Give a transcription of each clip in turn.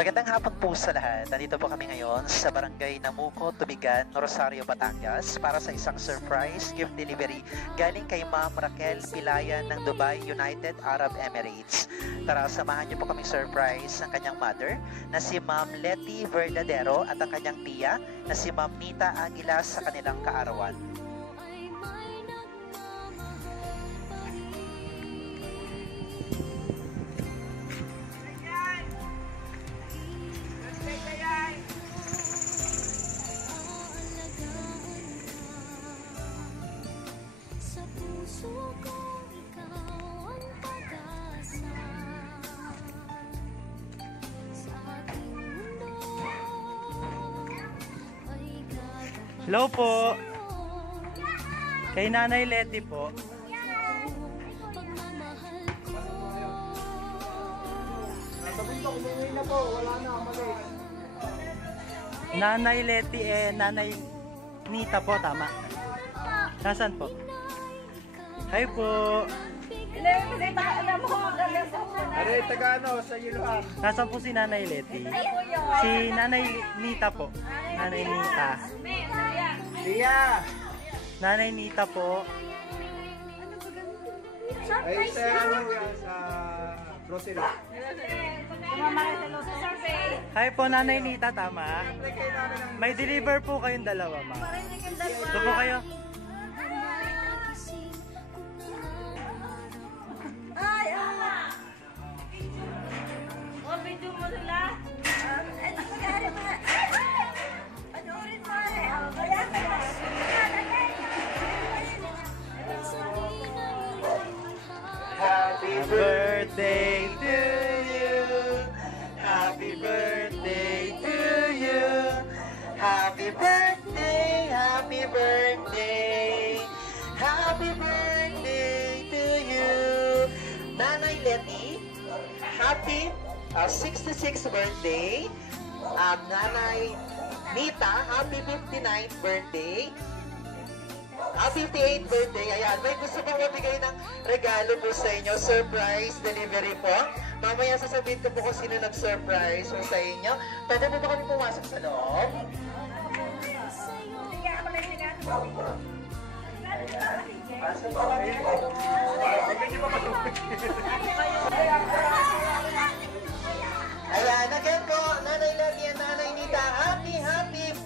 Magandang hapon po sa lahat. Nandito po kami ngayon sa Barangay Namuco, Tubigan, Rosario, Batangas para sa isang surprise gift delivery galing kay Ma'am Raquel Pilayan ng Dubai, United Arab Emirates. Tara, samahan niyo po kami surprise ng kanyang mother na si Ma'am Letty Verdadero at ang kanyang tiya na si Ma'am Nita Aguila sa kanilang kaarawan. Hello po. Kay Nanay Letty po. Nanay Letty Nanay Nita po, tama? Nasaan po? Hi po. Are, taga-ano, sa Iloan. Nasaan po si Nanay Letty? Si Nanay Nita po. Nanay Nita. Tia! Nanay Nita po. Ay, sa ano yan, sa grocery. Hi po, Nanay Nita, tama? May deliver po kayong dalawa, ma. Ito po kayo. Ay, ama! O, video mo sila. Ay, nakagari mo na. Panuorin mo eh. Kaya ka na. Happy birthday to you. Happy birthday to you. Happy birthday, happy birthday. Happy birthday to you. Nanay Letty, happy 66th birthday. Nanay Nita, happy 59th birthday. 58th birthday. Ayan, may gusto pong mabigay ng regalo po sa inyo. Surprise delivery po. Mamaya sasabihin ko po kung sino nag-surprise po sa inyo. Pwede po ba kami pumasok sa loob? Sige, ako lang sila. Pasok po kami. Ayan, again po, Nanay Letty and Nanay Nita, happy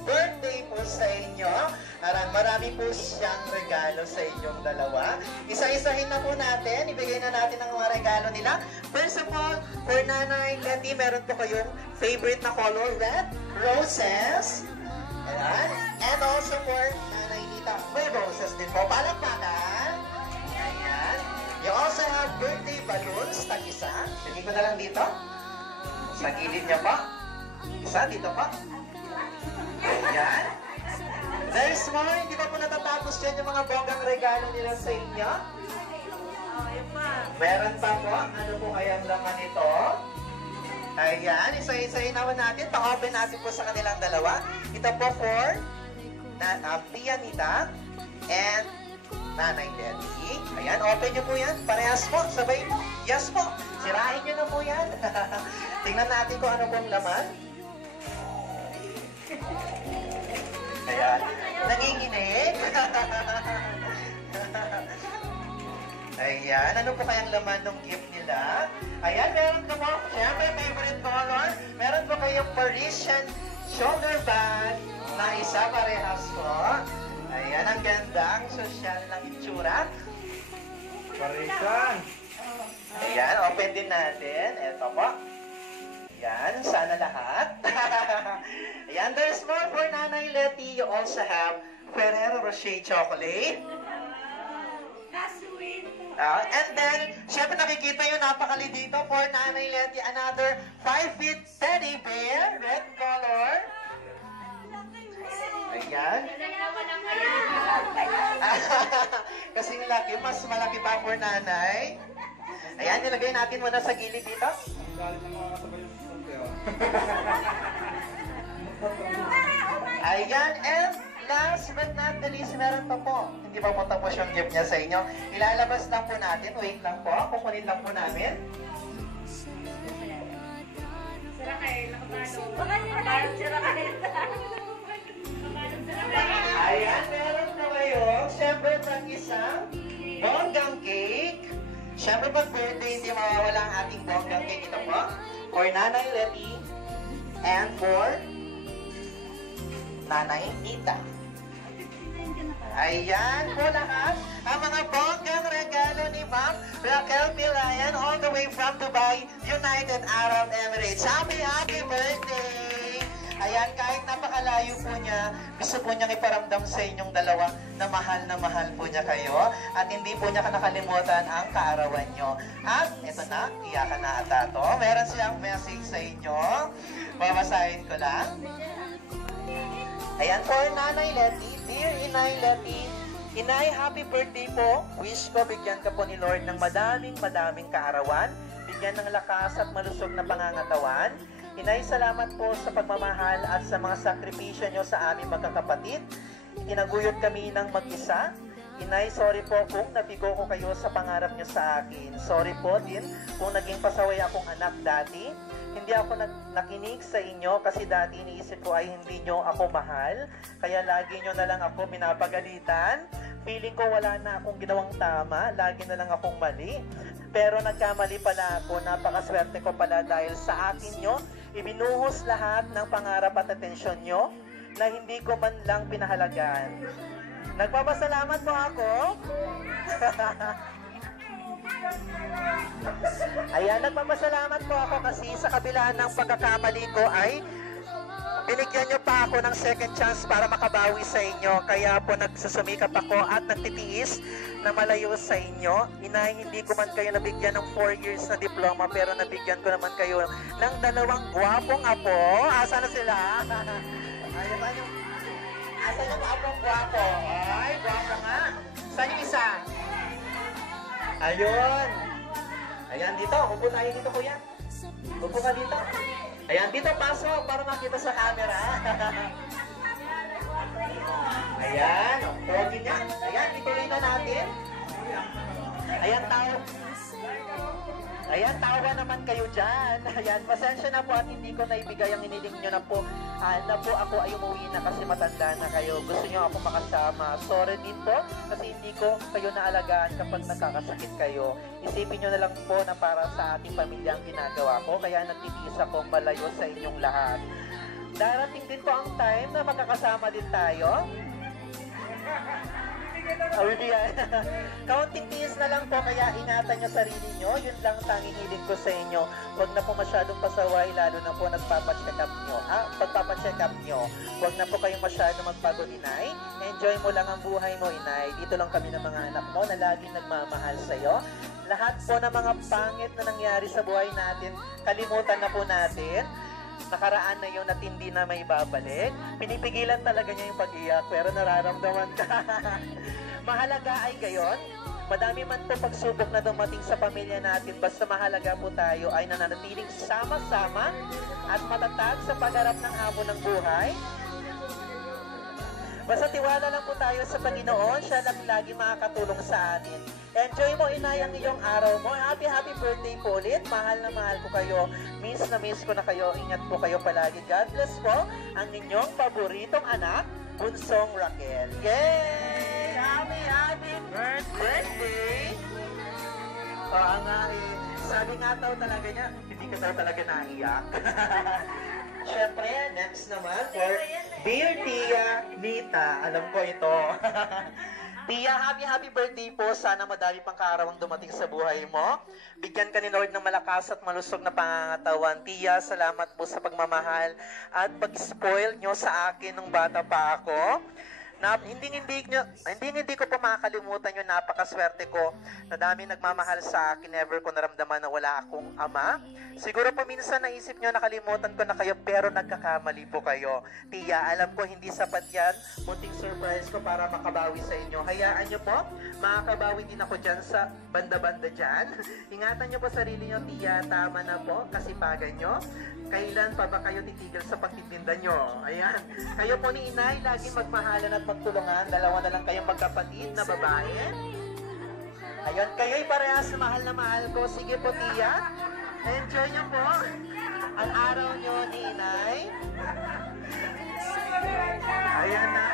birthday po sa inyo. Marami po siyang regalo sa inyong dalawa. Isa-isahin na po natin, ibigay na natin ang mga regalo nila. First of all, for Nanay Letty, meron po kayong favorite na color, red, roses. Ayan. And also for Nanay Nita, may roses din po. Palakpakan. Ayan. You also have birthday balloons, tag-isa. Bigay ko na lang dito. Sa gilid niya pa. Isa, dito pa. Ayan. There's more. Hindi pa po natatapos yan yung mga bonggang regalo nila sa inyo. Meron pa po. Ano po kayang laman ito? Ayan. Isa-isahin naman natin. Pa-open natin po sa kanilang dalawa. Ito po for Tia Nita and Nanay Letty. Ayan. Open nyo po yan. Parehas po. Sabay po. Yes po. Sirahin nyo na po yan. Tingnan natin kung ano pong laman. Ayan. Nanginginig. Ayan. Ano po kayang laman ng gift nila? Ayan. Meron ka po. Siyempre, favorite color. Meron po kayong Parisian shoulder bag na isa parehas po. Ayan. Ang ganda. Ang social ng itsura. Parisan! Ayan, open din natin. Ito po. Ayan, sana lahat. Ayan, there's more for Nanay Letty. You also have Ferrero Rocher chocolate. Kasuin. And then, syempre nakikita yung napakali dito for Nanay Letty. Another 5-feet teddy bear, red color. Ayan. Kasing laki, mas malaki pa for Nanay. Ayan, nilagay natin muna sa gilid dito. Galit ng mga kasabay yung sasante, oh. Ayan, and last but not the least, meron pa po. Hindi pa po tapos yung gift niya sa inyo. Ilalabas lang po natin. Wait lang po. Kukunin lang po namin. Sira kayo. Baka sila kayo sila kayo. Ayan, meron po kayo. Siyempre, pag isang bonggang cake. Siyempre, pag birthday, hindi mawawala ang ating bonggang cake. Ito po, for Nanay Letty and for Nanay Nita. Ayan po lahat ang mga bonggang regalo ni Ma'am Raquel Pilayan all the way from Dubai, United Arab Emirates. Happy birthday! Ayan, kahit napakalayo po niya, gusto po niyang iparamdam sa inyong dalawa na mahal po niya kayo at hindi po niya nakalimutan ang kaarawan niyo. At ito na, iyakan na ata to. Meron siyang message sa inyo. Babasahin ko lang. Ayan, for Nanay Letty, dear Inay Letty, Inay, happy birthday po. Wish ko bigyan ka po ni Lord ng madaming kaarawan, bigyan ng lakas at malusog na pangangatawan. Inay, salamat po sa pagmamahal at sa mga sakripisyo nyo sa aming magkakapatid. Kinaguyod kami ng mag-isa. Inay, sorry po kung nabigo ko kayo sa pangarap nyo sa akin. Sorry po din kung naging pasaway akong anak dati. Hindi ako nakinig sa inyo kasi dati iniisip ko ay hindi nyo ako mahal. Kaya lagi nyo na lang ako pinapagalitan. Feeling ko wala na akong ginawang tama. Lagi na lang akong mali. Pero nagkamali pala ako. Napakaswerte ko pala dahil sa akin nyo ibinuhos lahat ng pangarap at atensyon nyo na hindi ko man lang pinahalagaan. Nagpapasalamat po ako. Ayan, nagpapasalamat po ako kasi sa kabila ng pagkakamali ko ay binigyan nyo pa ako ng second chance para makabawi sa inyo. Kaya po nagsusumikap ako at nagtitiis na malayo sa inyo. Inay, hindi ko man kayo nabigyan ng 4 years na diploma pero nabigyan ko naman kayo ng 2 gwapong apo. Asa na sila? Asan yung apong gwapo? Ay, gwapo nga. Saan yung isa? Ayun. Ayan, dito. Upo tayo dito, kuya. Upo ka dito. Ayan, dito pasok para makita sa camera. Ayan, pogi niya. Ayan, ituloy na natin. Ayan, tawa naman kayo dyan. Ayan, pasensya na po at hindi ko naibigay ang iniling nyo na po ako ay umuwi na kasi matanda na kayo. Gusto nyo ako makasama. Sorry din po kasi hindi ko kayo naalagaan kapag nagkakasakit kayo. Isipin nyo na lang po na para sa ating pamilya ang ginagawa ko. Kaya nagtitiis akong malayo sa inyong lahat. Darating din po ang time na magkakasama din tayo. Kaunting tiis na lang po, kaya ingatan nyo sarili nyo. Yun lang tanging hiling ko sa inyo. Huwag na po masyadong pasaway, lalo na po pagpapacheck up nyo. Huwag na po kayong masyadong magpagod, Inay. Enjoy mo lang ang buhay mo, Inay. Dito lang kami ng mga anak mo na laging nagmamahal sa'yo. Lahat po ng mga pangit na nangyari sa buhay natin, kalimutan na po natin. Nakaraan na yun at hindi na may babalik. Pinipigilan talaga niya yung pag-iyak pero nararamdaman ka. Mahalaga ay gayon. Madami man po pagsubok na dumating sa pamilya natin, basta mahalaga po tayo ay nananatiling sama-sama at matatag sa pagharap ng hamon ng buhay. Basta tiwala lang po tayo sa Panginoon, siya lang lagi makakatulong sa atin. Enjoy mo, Inay, ang iyong araw mo. Happy birthday po ulit. Mahal na mahal ko kayo. Miss na miss ko na kayo. Ingat po kayo palagi. God bless po ang inyong paboritong anak, Bunsong Raquel. Yay! Happy birthday! Sabi nga daw talaga niya, hindi ka daw talaga naiyak. Siyempre, next naman for Dear Tia Nita. Alam ko ito. Tia, happy birthday po. Sana madami pang kaarawang dumating sa buhay mo. Bigyan ka ni Lord ng malakas at malusog na pangangatawan. Tia, salamat po sa pagmamahal at pag-spoil nyo sa akin nung bata pa ako. Hindi ko pa makakalimutan yung napakaswerte ko na dami nagmamahal sa akin. Never ko naramdaman na wala akong ama. Siguro pa minsan naisip nyo nakalimutan ko na kayo pero nagkakamali po kayo. Tia, alam ko hindi sapat yan. Munting surprise ko para makabawi sa inyo. Hayaan nyo po, makakabawi din ako dyan sa banda-banda dyan. Ingatan nyo po sarili nyo, Tia. Tama na po, kasipagan nyo. Kailan pa ba kayo titigil sa pagtitinda nyo? Ayan. Kayo po ni Inay, laging magmahalan at magtulungan. Dalawa na lang kayong magkapatid na babae. Ayun, kayo'y parehas na mahal ko. Sige po, Tia. Enjoy nyo po. ang araw nyo ni Inay. Ayan na.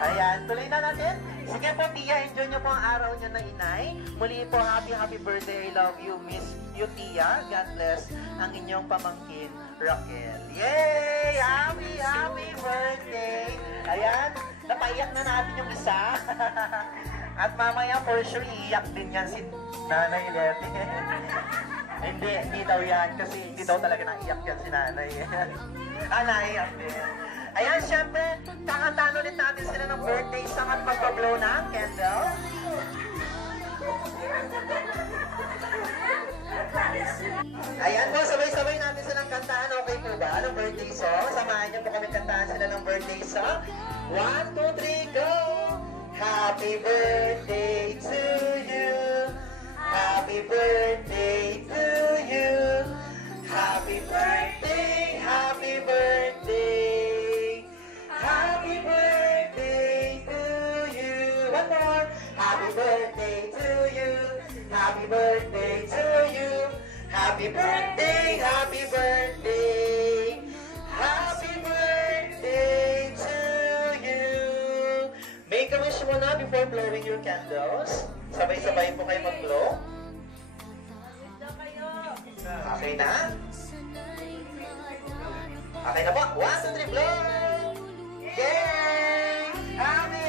Ayan, tuloy na natin. Sige po, Tia, enjoy nyo po ang araw nyo na Inay. Muli po, happy birthday. I love you, miss you, Tia. God bless ang inyong pamangkin, Raquel. Yay! Happy birthday! Ayan, napaiyak na natin yung isa. At mamaya, for sure, iiyak din yan si Nanay Leti. Hindi daw yan, kasi hindi daw talaga naiyak yan si Nanay. Naiyak din. Ayan, syempre, kakantaan ulit natin sila ng birthday song at magpa-blow ng candle. Ayan po, sabay-sabay natin silang kantaan. Okay po ba? Anong birthday song? Samahan niyo po kami kantaan sila ng birthday song. 1, 2, 3, go! Happy birthday to you. Happy birthday to you. Happy birthday, happy birthday. Happy birthday to you. One more. Happy birthday to you. Happy birthday to you. Happy birthday, happy birthday. Happy birthday to you. Make a wish muna before blowing your candles. Sabay-sabay po kayo mag-blow. Okay na? Okay na po. 1, 2, 3, blow! Yay! Happy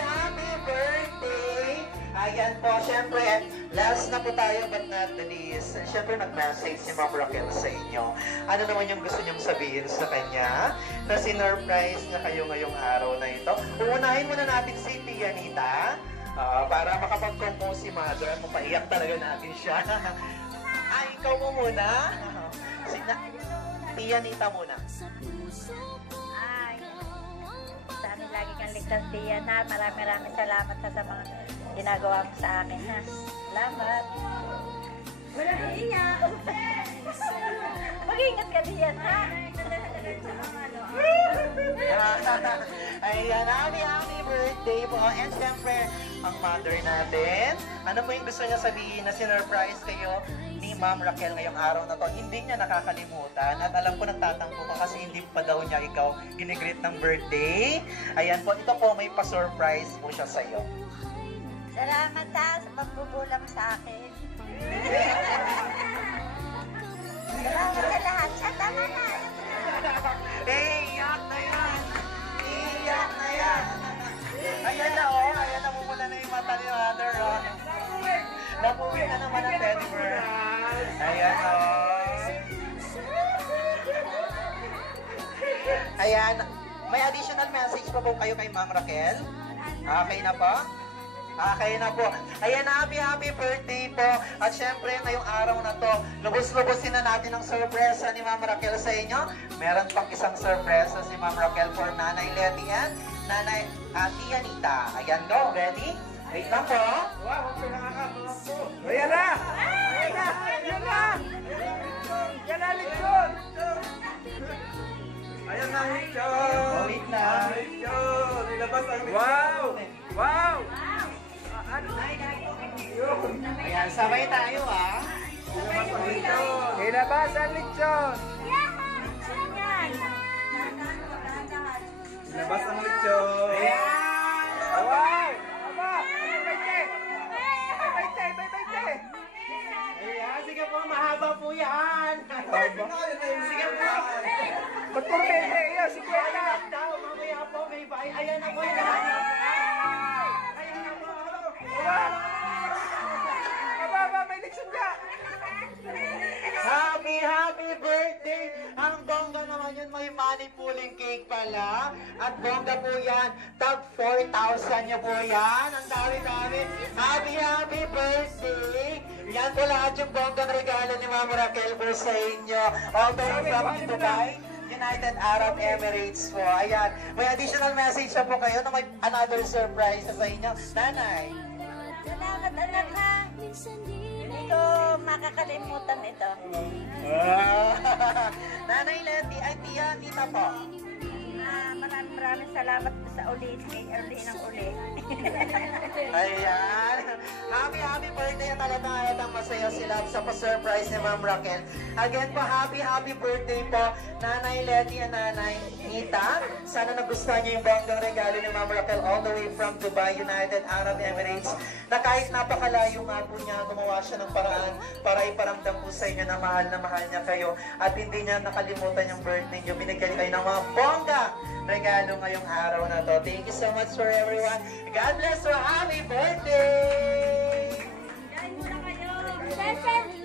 birthday! Ayan po, syempre, last na po tayo but not the least. Syempre, nag-message si Ma'am Raquel sa inyo. Ano naman yung gusto niyong sabihin sa kanya na sinurprise na kayo ngayong araw na ito? Uunahin muna natin si Tia Nita para makapag-compose si Mother at mapaiyak talaga natin siya. Ay, ikaw mo muna. Tia Nita muna. Ay, sana lagi kang ligtas, Tia, na. Maraming salamat sa mga ginagawa mo sa akin, ha. Salamat. Wala iiyak. Mag-ingat ka, Tia, ha. Ayan, happy birthday po. And syempre, ang mother natin. Ano po yung gusto niya sabihin na sinurprise kayo ni Ma'am Raquel ngayong araw na to? Hindi niya nakakalimutan. At alam ko nagtatampo ka kasi hindi pa daw niya ikaw ginigreet ng birthday. Ayan po, ito po may pa-surprise po siya sa'yo. Salamat, ha, sa pagbubulam sa akin. Salamat sa lahat. Tama na. Iyak na yan! Iyak na yan! Ayan na oh, ayan na mumula na yung mata ni Mother oh. Napuwi na naman ang teddy bear. Ayan oh. Ayan, may additional message pa po kayo kay Ma'am Raquel? Okay na po? Okay na po. Ayan, happy birthday po. At syempre, ngayong araw na to, lubos-lubosin na natin ang sorpresa ni Ma'am Raquel sa inyo. Meron pang isang sorpresa si Ma'am Raquel for Nanay Leti and Nanay Tia Nita. Ayan, go. Ready? Wait lang po. Wow, pinakakatulog po. Ayan na! Ayan na! Ayan na! Ayan na, lechon! Ayan na, lechon! Oh, wait lang. Lechon! Nilabas ang lechon! Wow! Wow! Ayan, sabay tayo ah. Nilabas ang lechon! Nilabas ang lechon! Nilabas ang lechon! Ayan! Wow! Aba! Bye-bye! Ayan, sige po, mahaba po yan. Sige po. Ba't puro bebe? Si Kwenta! Daw, mamaya po, may bye. Ayan na po yung lahat. Ayan na po. Aba, may lechon ka! Happy birthday! Ang bongga naman yun, may money pulling cake pala. At bongga po yan, tag 4,000 nyo po yan. Ang dami-dami. Happy birthday! Yan po lahat yung bonggang regalo ni Ma'am Raquel po sa inyo. All the way from Dubai, United Arab Emirates po. Ayan, may additional message na po kayo na may another surprise sa inyo. Nanay! Salamat, anak, ha. Hindi ko makakalimutan ito. Nanay Leti, ay Tia Nita po. Maraming salamat sa ulit. Kay Erly ng ulit. Ayan. Happy birthday at talatang masaya sila sa pa-surprise ni Ma'am Raquel. Again po, happy birthday po, Nanay Letty and Nanay Nita. Sana nagustuhan niyo yung bonggang regalo ni Ma'am Raquel all the way from Dubai, United Arab Emirates, na kahit napakalayo nga po niya, gumawa siya ng paraan para iparamdam po sa inyo na mahal niya kayo at hindi niya nakalimutan yung birthday niyo. Binigyan kayo ng mga bongga regalo ngayong araw na to. Thank you so much for everyone. God bless you. Happy birthday! Kain muna kayo.